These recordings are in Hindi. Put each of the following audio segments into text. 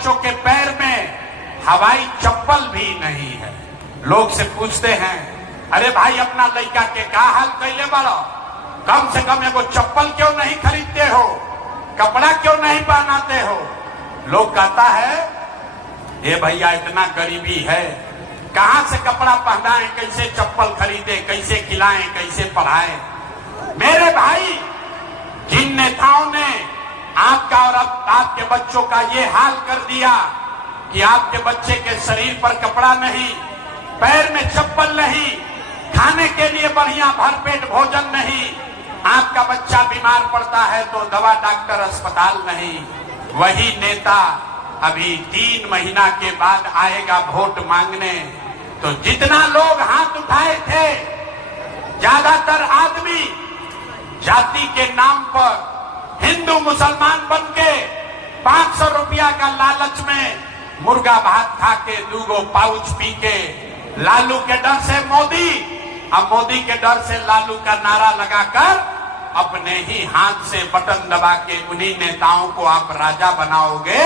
बच्चों के पैर में हवाई चप्पल भी नहीं है। लोग से पूछते हैं, अरे भाई अपना लड़का के का हाल कैले बड़ो, कम से कम एगो चप्पल क्यों नहीं खरीदते हो, कपड़ा क्यों नहीं पहनाते हो। लोग कहता है, ये भैया इतना गरीबी है, कहां से कपड़ा पहनाएं, कैसे चप्पल खरीदे, कैसे खिलाएं, कैसे पढ़ाएं। मेरे भाई, जिन नेताओं ने आपका और आपके बच्चों का ये हाल कर दिया कि आपके बच्चे के शरीर पर कपड़ा नहीं, पैर में चप्पल नहीं, खाने के लिए बढ़िया भरपेट भोजन नहीं, आपका बच्चा बीमार पड़ता है तो दवा डॉक्टर अस्पताल नहीं, वही नेता अभी 3 महीना के बाद आएगा वोट मांगने। तो जितना लोग हाथ उठाए थे, ज्यादातर आदमी जाति के नाम पर हिंदू मुसलमान बनके 500 रुपया का लालच में मुर्गा भात खा के 2 पाउच पी के, लालू के डर से मोदी, अब मोदी के डर से लालू का नारा लगाकर अपने ही हाथ से बटन दबा के उन्हीं नेताओं को आप राजा बनाओगे।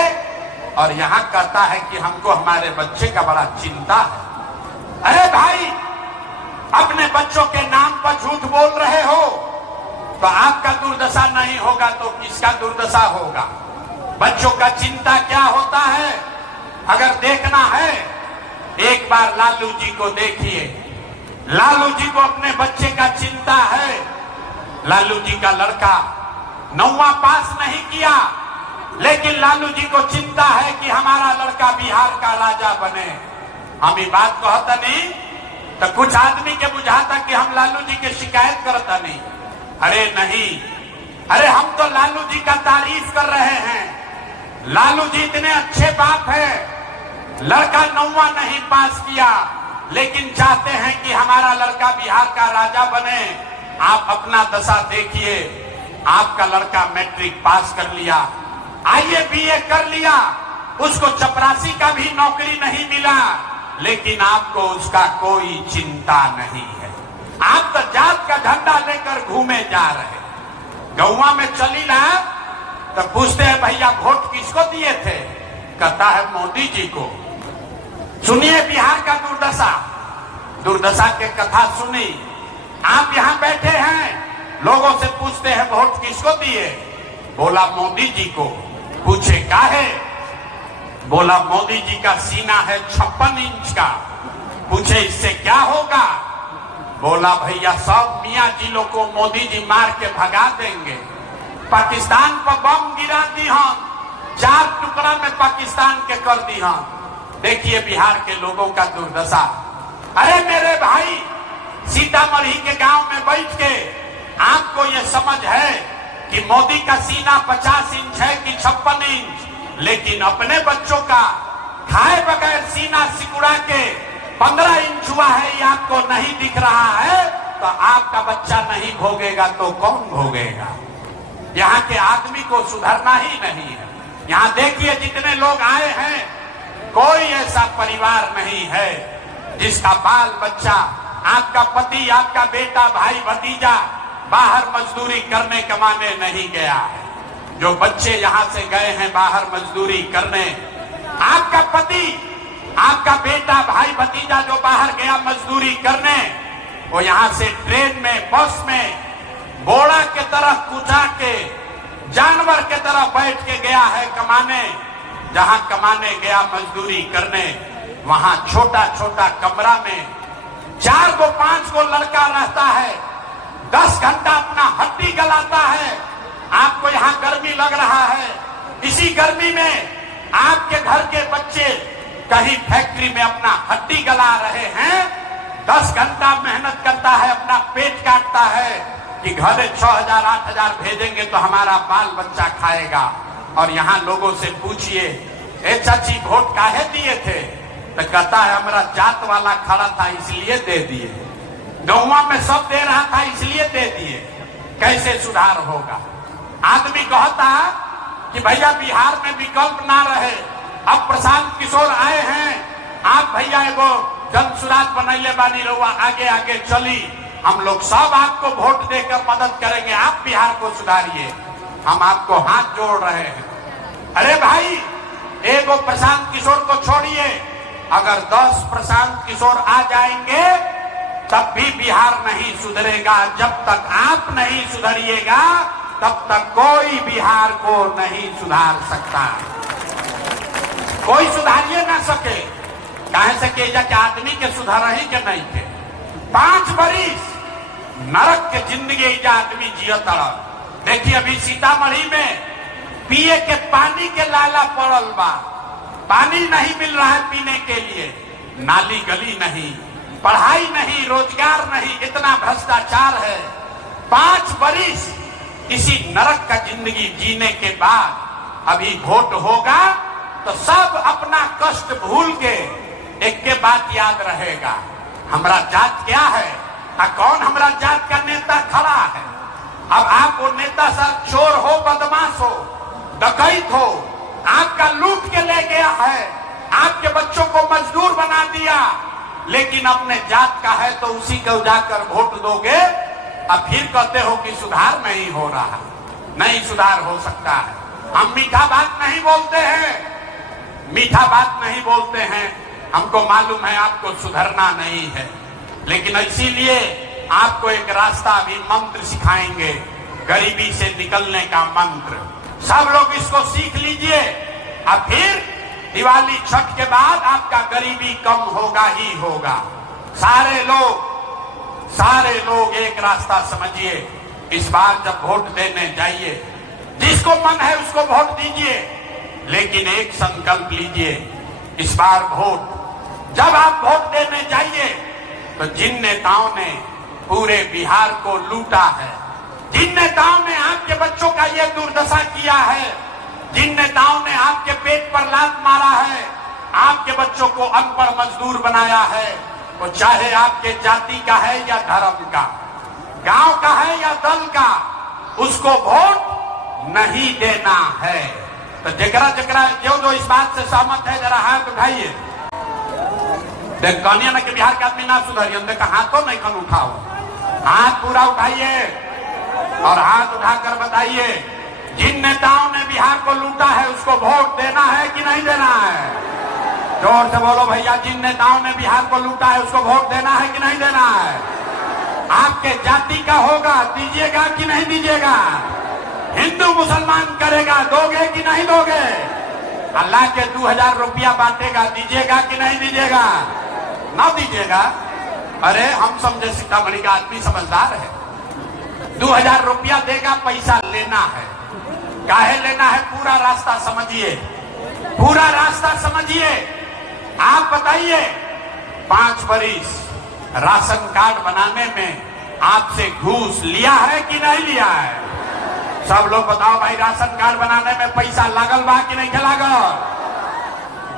और यहां कहता है कि हमको हमारे बच्चे का बड़ा चिंता है। अरे भाई, अपने बच्चों के नाम पर झूठ बोल रहे हो तो आपका दुर्दशा नहीं होगा तो किसका दुर्दशा होगा। बच्चों का चिंता क्या होता है, अगर देखना है एक बार लालू जी को देखिए। लालू जी को अपने बच्चे का चिंता है। लालू जी का लड़का 9वां पास नहीं किया, लेकिन लालू जी को चिंता है कि हमारा लड़का बिहार का राजा बने। हम ये बात कहता नहीं तो कुछ आदमी के बुझाता कि हम लालू जी की शिकायत करता नहीं। अरे नहीं, अरे हम तो लालू जी का तारीफ कर रहे हैं। लालू जी इतने अच्छे बाप है, लड़का 9वां नहीं पास किया लेकिन चाहते हैं कि हमारा लड़का बिहार का राजा बने। आप अपना दशा देखिए, आपका लड़का मैट्रिक पास कर लिया, आईए बीए कर लिया, उसको चपरासी का भी नौकरी नहीं मिला, लेकिन आपको उसका कोई चिंता नहीं है। आप तो जात का झंडा लेकर घूमे जा रहे। गौवा में चली ना तो पूछते हैं, भैया वोट किसको दिए थे, कहता है मोदी जी को। सुनिए बिहार का दुर्दशा, दुर्दशा के कथा सुनी। आप यहाँ बैठे हैं, लोगों से पूछते हैं वोट किसको दिए, बोला मोदी जी को। पूछे काहे, बोला मोदी जी का सीना है 56 इंच का। पूछे इससे क्या होगा, बोला भैया सब मियाँ जिलों को मोदी जी मार के भगा देंगे। पाकिस्तान पर बम गिरा दी हम, 4 टुकड़ा में पाकिस्तान के कर दी हम। देखिए बिहार के लोगों का दुर्दशा। अरे मेरे भाई, सीतामढ़ी के गांव में बैठ के आपको ये समझ है कि मोदी का सीना 50 इंच है कि 56 इंच, लेकिन अपने बच्चों का खाए बगैर सीना सिकुड़ा के 15 इंच हुआ है, ये आपको नहीं दिख रहा है तो आपका बच्चा नहीं भोगेगा तो कौन भोगेगा। यहाँ के आदमी को सुधरना ही नहीं है। यहाँ देखिए जितने लोग आए हैं, कोई ऐसा परिवार नहीं है जिसका बाल बच्चा, आपका पति, आपका बेटा, भाई भतीजा बाहर मजदूरी करने कमाने नहीं गया है। जो बच्चे यहाँ से गए हैं बाहर मजदूरी करने, आपका पति, आपका बेटा, भाई भतीजा जो बाहर गया मजदूरी करने, वो यहाँ से ट्रेन में, बस में बोड़ा के तरह कुचा के, जानवर के तरह बैठ के गया है कमाने। जहां कमाने गया मजदूरी करने, वहां छोटा छोटा कमरा में 4 को 5 को लड़का रहता है, 10 घंटा अपना हड्डी गलाता है। आपको यहाँ गर्मी लग रहा है, इसी गर्मी में आपके घर के बच्चे कहीं फैक्ट्री में अपना हड्डी गला रहे हैं, 10 घंटा मेहनत करता है, अपना पेट काटता है कि घरे 6000 8000 भेजेंगे तो हमारा बाल बच्चा खाएगा। और यहाँ लोगों से पूछिए, ए चाची वोट काहे दिए थे, तो कहता है हमारा जात वाला खड़ा था इसलिए दे दिए, गौवा में सब दे रहा था इसलिए दे दिए। कैसे सुधार होगा। आदमी कहता कि भैया बिहार में विकल्प ना रहे, अब प्रशांत किशोर आए हैं, आप भैया एगो जन सुराज बनैले बानी, रहुआ आगे आगे चली, हम लोग सब आपको वोट देकर मदद करेंगे, आप बिहार को सुधारिए, हम आपको हाथ जोड़ रहे हैं। अरे भाई, एक 1 प्रशांत किशोर को छोड़िए, अगर 10 प्रशांत किशोर आ जाएंगे तब भी बिहार नहीं सुधरेगा। जब तक आप नहीं सुधरिएगा तब तक कोई बिहार को नहीं सुधार सकता, कोई सुधारिए ना सके। काहे से के जाके आदमी के सुधार ही के नहीं के 5 बरिस नरक के जिंदगी जा आदमी जियत रहा। देखिए अभी सीतामढ़ी में पिए के पानी के लाला पड़ल बा, पानी नहीं मिल रहा है पीने के लिए, नाली गली नहीं, पढ़ाई नहीं, रोजगार नहीं, इतना भ्रष्टाचार है। 5 बरिस इसी नरक का जिंदगी जीने के बाद अभी वोट होगा तो सब अपना कष्ट भूल के एक के बात याद रहेगा, हमारा जात क्या है, कौन हमारा जात का नेता खड़ा है। अब आप वो नेता सर चोर हो, बदमाश हो, डकैत हो, आपका लूट के ले गया है, आपके बच्चों को मजदूर बना दिया, लेकिन अपने जात का है तो उसी को जाकर वोट दोगे। अब फिर कहते हो कि सुधार नहीं हो रहा, नहीं सुधार हो सकता है। हम मीठा बात नहीं बोलते हैं, मीठा बात नहीं बोलते हैं, हमको मालूम है आपको सुधरना नहीं है, लेकिन इसीलिए आपको एक रास्ता अभी मंत्र सिखाएंगे, गरीबी से निकलने का मंत्र। सब लोग इसको सीख लीजिए, अब फिर दिवाली छठ के बाद आपका गरीबी कम होगा ही होगा। सारे लोग एक रास्ता समझिए, इस बार जब वोट देने जाइए, जिसको मन है उसको वोट दीजिए, लेकिन एक संकल्प लीजिए, इस बार वोट जब आप वोट देने जाइए तो जिन नेताओं ने पूरे बिहार को लूटा है, जिन नेताओं ने आपके बच्चों का ये दुर्दशा किया है, जिन नेताओं ने आपके पेट पर लात मारा है, आपके बच्चों को अनपढ़ मजदूर बनाया है, वो चाहे आपके जाति का है या धर्म का, गांव का है या दल का, उसको वोट नहीं देना है। तो जकरा जकरा जो इस बात से सहमत है जरा हाथ उठाइए। देख कहनिया ना कि बिहार के आदमी ना सुधरिए, देख हाथों नहीं कन उठाओ, हाथ पूरा उठाइए और हाथ उठाकर बताइए जिन नेताओं ने बिहार को लूटा है उसको वोट देना है कि नहीं देना है। जोर से बोलो भैया, जिन नेताओं ने बिहार को लूटा है उसको वोट देना है कि नहीं देना है। आपके जाति का होगा, दीजिएगा कि नहीं दीजिएगा। हिंदू मुसलमान करेगा, दोगे कि नहीं दोगे। अल्लाह के 2000 रुपया बांटेगा, दीजिएगा कि नहीं दीजिएगा। ना दीजिएगा, अरे हम समझे सीतामढ़ी का आदमी समझदार है, 2000 रुपया देगा, पैसा लेना है। काहे लेना है, पूरा रास्ता समझिए, पूरा रास्ता समझिए। आप बताइए 5 बरिस राशन कार्ड बनाने में आपसे घूस लिया है कि नहीं लिया है। सब लोग बताओ भाई, राशन कार्ड बनाने में पैसा लागल बा कि नहीं लागल।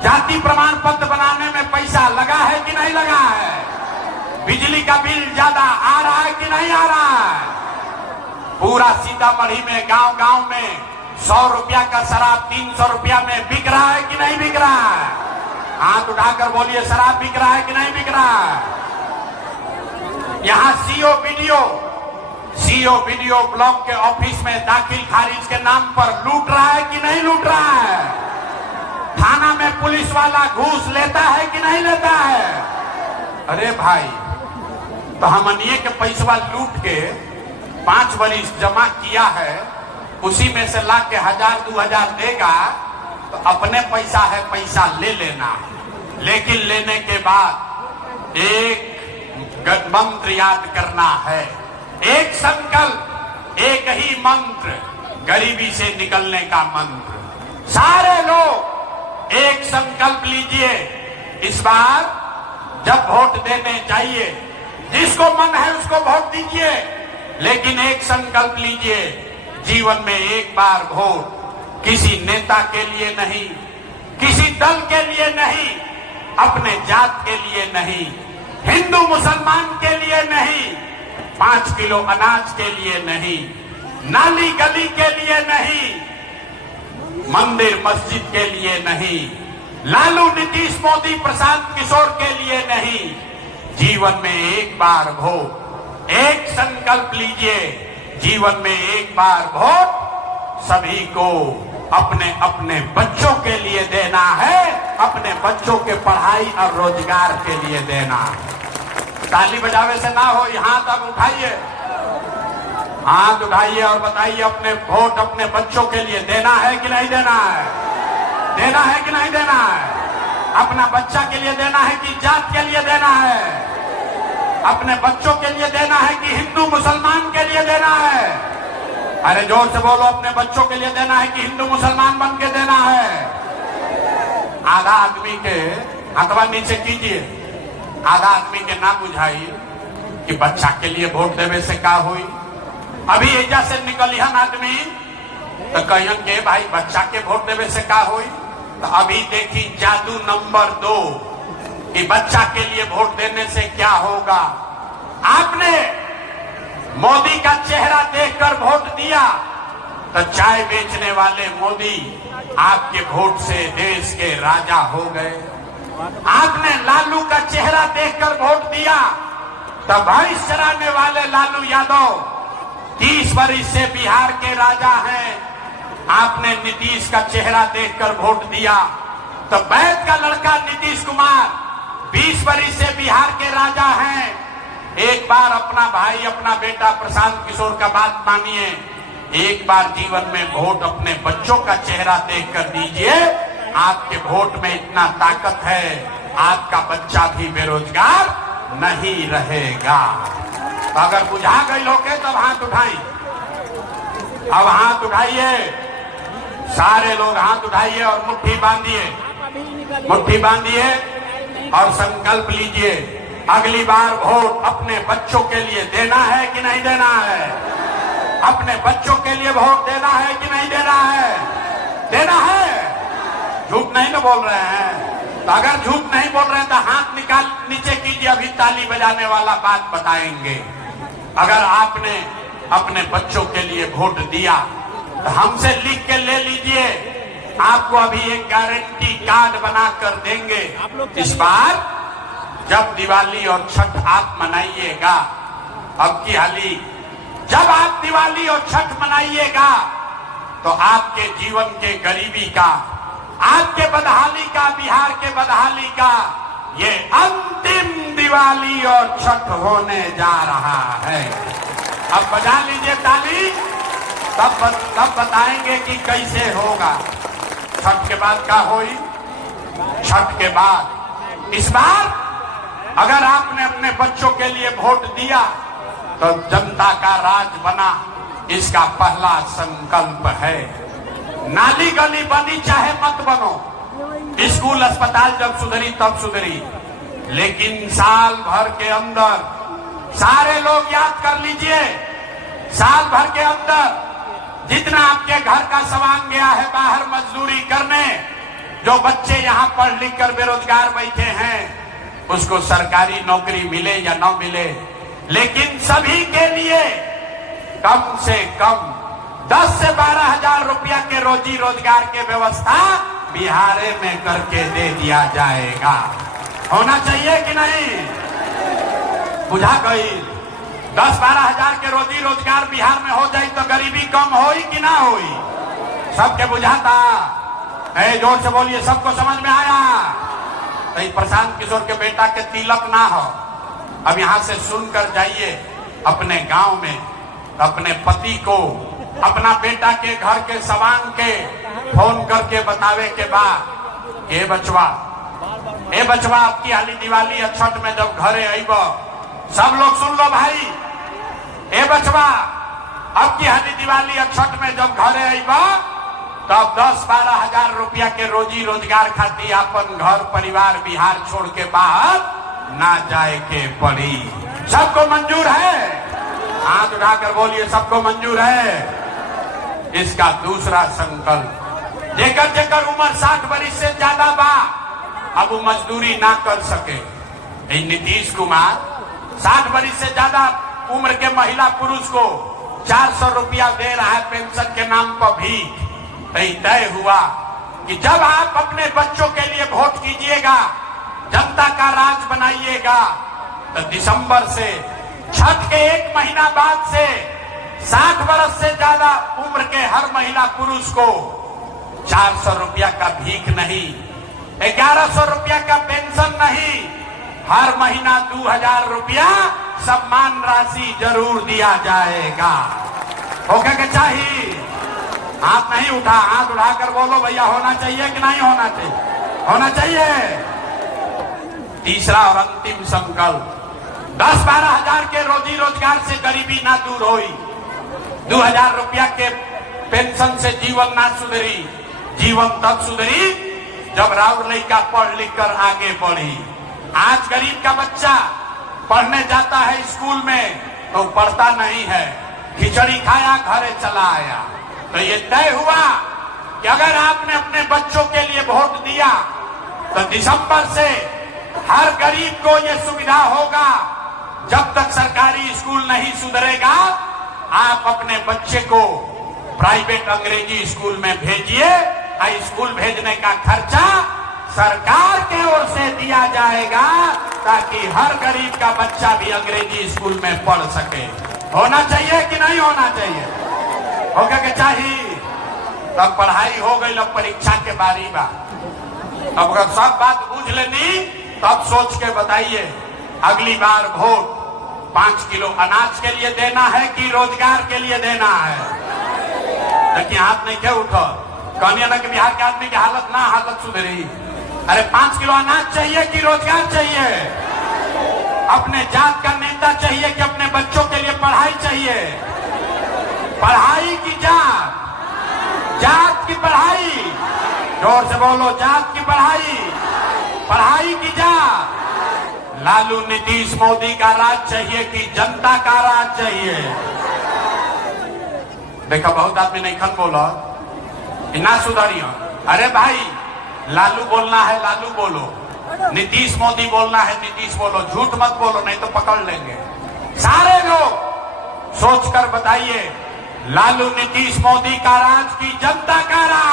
जाति प्रमाण पत्र बनाने में पैसा लगा है कि नहीं लगा है। बिजली का बिल ज्यादा आ रहा है कि नहीं आ रहा है। पूरा सीतामढ़ी में गांव गांव में 100 रुपया का शराब 300 रुपया में बिक रहा है कि नहीं बिक रहा है। हाथ उठाकर बोलिए, शराब बिक रहा है कि नहीं बिक रहा है। यहाँ सीओ वीडियो ब्लॉक के ऑफिस में दाखिल खारिज के नाम पर लूट रहा है कि नहीं लूट रहा है। थाना में पुलिस वाला घूस लेता है कि नहीं लेता है। अरे भाई, तो हमनिए के पैसा लूट के 5 बरिस जमा किया है, उसी में से ला के 1000-2000 देगा तो अपने पैसा है, पैसा ले लेना। लेकिन लेने के बाद एक मंत्र याद करना है, एक संकल्प, एक ही मंत्र, गरीबी से निकलने का मंत्र। सारे लोग एक संकल्प लीजिए, इस बार जब वोट देने जाइए, जिसको मन है उसको वोट दीजिए, लेकिन एक संकल्प लीजिए, जीवन में एक बार वोट, किसी नेता के लिए नहीं, किसी दल के लिए नहीं, अपने जात के लिए नहीं, हिंदू मुसलमान के लिए नहीं, 5 किलो अनाज के लिए नहीं, नाली गली के लिए नहीं, मंदिर मस्जिद के लिए नहीं, लालू नीतीश मोदी प्रशांत किशोर के लिए नहीं, जीवन में एक बार वोट, एक संकल्प लीजिए, जीवन में एक बार वोट सभी को अपने अपने बच्चों के लिए दे देना है, अपने बच्चों के पढ़ाई और रोजगार के लिए देना है। ताली बजावे से ना हो, हाथ अब उठाइए, हाथ उठाइए और बताइए अपने वोट अपने बच्चों के लिए देना है कि नहीं देना है? देना है कि नहीं देना है? अपना बच्चा के लिए देना है कि जात के लिए देना है? अपने बच्चों के लिए देना है कि हिंदू मुसलमान के लिए देना है? अरे जोर से बोलो, अपने बच्चों के लिए देना है कि हिंदू मुसलमान बन के देना है? आधा आदमी के हाथवा नीचे कीजिए, आधा आदमी के ना बुझाई कि बच्चा के लिए वोट देवे से का हुई। अभी एजा से निकलिहन आदमी तो कहन के भाई बच्चा के वोट देवे से का हुई। तो अभी देखी जादू नंबर 2 कि बच्चा के लिए वोट देने से क्या होगा। आपने मोदी का चेहरा देखकर वोट दिया तो चाय बेचने वाले मोदी आपके वोट से देश के राजा हो गए। आपने लालू का चेहरा देखकर वोट दिया तो भैंस चराने वाले लालू यादव 30 वर्ष से बिहार के राजा हैं। आपने नीतीश का चेहरा देखकर वोट दिया तो वैद्य का लड़का नीतीश कुमार 20 वर्ष से बिहार के राजा हैं। एक बार अपना भाई अपना बेटा प्रशांत किशोर का बात मानिए, एक बार जीवन में वोट अपने बच्चों का चेहरा देखकर दीजिए। आपके वोट में इतना ताकत है, आपका बच्चा भी बेरोजगार नहीं रहेगा। तो अगर बुझा गई लोगे तब हाथ उठाई, अब हाथ उठाइए, सारे लोग हाथ उठाइए और मुट्ठी बांधिए, मुट्ठी बांधिए और संकल्प लीजिए अगली बार वोट अपने बच्चों के लिए देना है कि नहीं देना है? अपने बच्चों के लिए वोट देना है कि नहीं देना है? देना है। झूठ नहीं ना बोल रहे हैं? तो अगर झूठ नहीं बोल रहे हैं तो हाथ निकाल नीचे कीजिए, अभी ताली बजाने वाला बात बताएंगे। अगर आपने अपने बच्चों के लिए वोट दिया तो हमसे लिख के ले लीजिए, आपको अभी एक गारंटी कार्ड बनाकर देंगे। इस बार जब दिवाली और छठ आप मनाइएगा, अब की हाली जब आप दिवाली और छठ मनाइएगा तो आपके जीवन के गरीबी का, आपके बदहाली का, बिहार के बदहाली का ये अंतिम दिवाली और छठ होने जा रहा है। अब बजा लीजिए ताली, तब बताएंगे कि कैसे होगा। छठ के बाद क्या होई? छठ के बाद इस बार अगर आपने अपने बच्चों के लिए वोट दिया तो जनता का राज बना, इसका पहला संकल्प है। नाली गली बनी चाहे मत बनो, स्कूल अस्पताल जब सुधरी तब सुधरी, लेकिन साल भर के अंदर सारे लोग याद कर लीजिए, साल भर के अंदर जितना आपके घर का सामान गया है बाहर मजदूरी करने, जो बच्चे यहाँ पढ़ लिख कर बेरोजगार बैठे हैं उसको सरकारी नौकरी मिले या न मिले, लेकिन सभी के लिए कम से कम 10 से 12 हजार रुपया के रोजी रोजगार के व्यवस्था बिहार में करके दे दिया जाएगा। होना चाहिए कि नहीं? बुझा गई? 10-12 हजार के रोजी रोजगार बिहार में हो जाए तो गरीबी कम होई कि ना होई? सबके बुझाता? जोर से बोलिए, सबको समझ में आया? तो प्रशांत किशोर के बेटा के तिलक ना हो, अब यहाँ से सुनकर जाइए अपने गांव में, अपने पति को अपना बेटा के घर के सामान के फोन करके बतावे के बाद, ए बचवा आपकी हाली दिवाली और छठ में जब घरे आइब, सब लोग सुन लो भाई, ए बचवा आपकी हाली दिवाली और छठ में जब घरे आइब तब 10-12 हजार रुपया के रोजी रोजगार खातिर अपन घर परिवार बिहार छोड़ के बाहर ना जाए के पड़ी। सबको मंजूर है? हाथ उठाकर बोलिए, सबको मंजूर है? इसका दूसरा संकल्प, जेकर जेकर उम्र 60 वर्ष से ज्यादा बा, अब वो मजदूरी ना कर सके। नीतीश कुमार 60 वर्ष से ज्यादा उम्र के महिला पुरुष को 400 रुपया दे रहा है पेंशन के नाम पर भी। तय हुआ कि जब आप अपने बच्चों के लिए वोट कीजिएगा, जनता का राज बनाइएगा, तो दिसंबर से छठ के 1 महीना बाद से 60 वर्ष से ज्यादा उम्र के हर महिला पुरुष को 400 रुपया का भीख नहीं, 1100 रुपया का पेंशन नहीं, हर महीना 2000 रुपया सम्मान राशि जरूर दिया जाएगा। होगा क्या चाहिए? हाथ नहीं उठा, हाथ उठाकर बोलो भैया होना चाहिए कि नहीं होना चाहिए? होना चाहिए। तीसरा और अंतिम संकल्प, 10-12 हजार के रोजी रोजगार से गरीबी ना दूर हुई, 2000 रुपया के पेंशन से जीवन ना सुधरी। जीवन तब सुधरी जब राउर लड़का पढ़ लिख कर आगे बढ़ी। आज गरीब का बच्चा पढ़ने जाता है स्कूल में तो पढ़ता नहीं है, खिचड़ी खाया घरे चला आया। तो ये तय हुआ कि अगर आपने अपने बच्चों के लिए वोट दिया तो दिसंबर से हर गरीब को ये सुविधा होगा। जब तक सरकारी स्कूल नहीं सुधरेगा, आप अपने बच्चे को प्राइवेट अंग्रेजी स्कूल में भेजिए। स्कूल भेजने का खर्चा सरकार के ओर से दिया जाएगा ताकि हर गरीब का बच्चा भी अंग्रेजी स्कूल में पढ़ सके। होना चाहिए कि नहीं होना चाहिए? होगा कि चाहिए? तब पढ़ाई हो गई, अब परीक्षा के बारी बा। अब अगर सब बात बुझ लेनी तब सोच के बताइए, अगली बार वोट 5 किलो अनाज के लिए देना है कि रोजगार के लिए देना है? देखिए हाथ नहीं क्या उठो, कहनिया ना कि बिहार के आदमी की हालत सुधरी। अरे 5 किलो अनाज चाहिए कि रोजगार चाहिए? अपने जात का नेता चाहिए कि अपने बच्चों के लिए पढ़ाई चाहिए? पढ़ाई की जात, जात की पढ़ाई, जोर से बोलो, जात की पढ़ाई, पढ़ाई की जात। लालू नीतीश मोदी का राज चाहिए कि जनता का राज चाहिए? देखा बहुत आदमी नहीं खन बोला ना सुधारियो। अरे भाई लालू बोलना है लालू बोलो, नीतीश मोदी बोलना है नीतीश बोलो, झूठ मत बोलो नहीं तो पकड़ लेंगे। सारे लोग सोचकर बताइए, लालू नीतीश मोदी का राज की जनता का राज?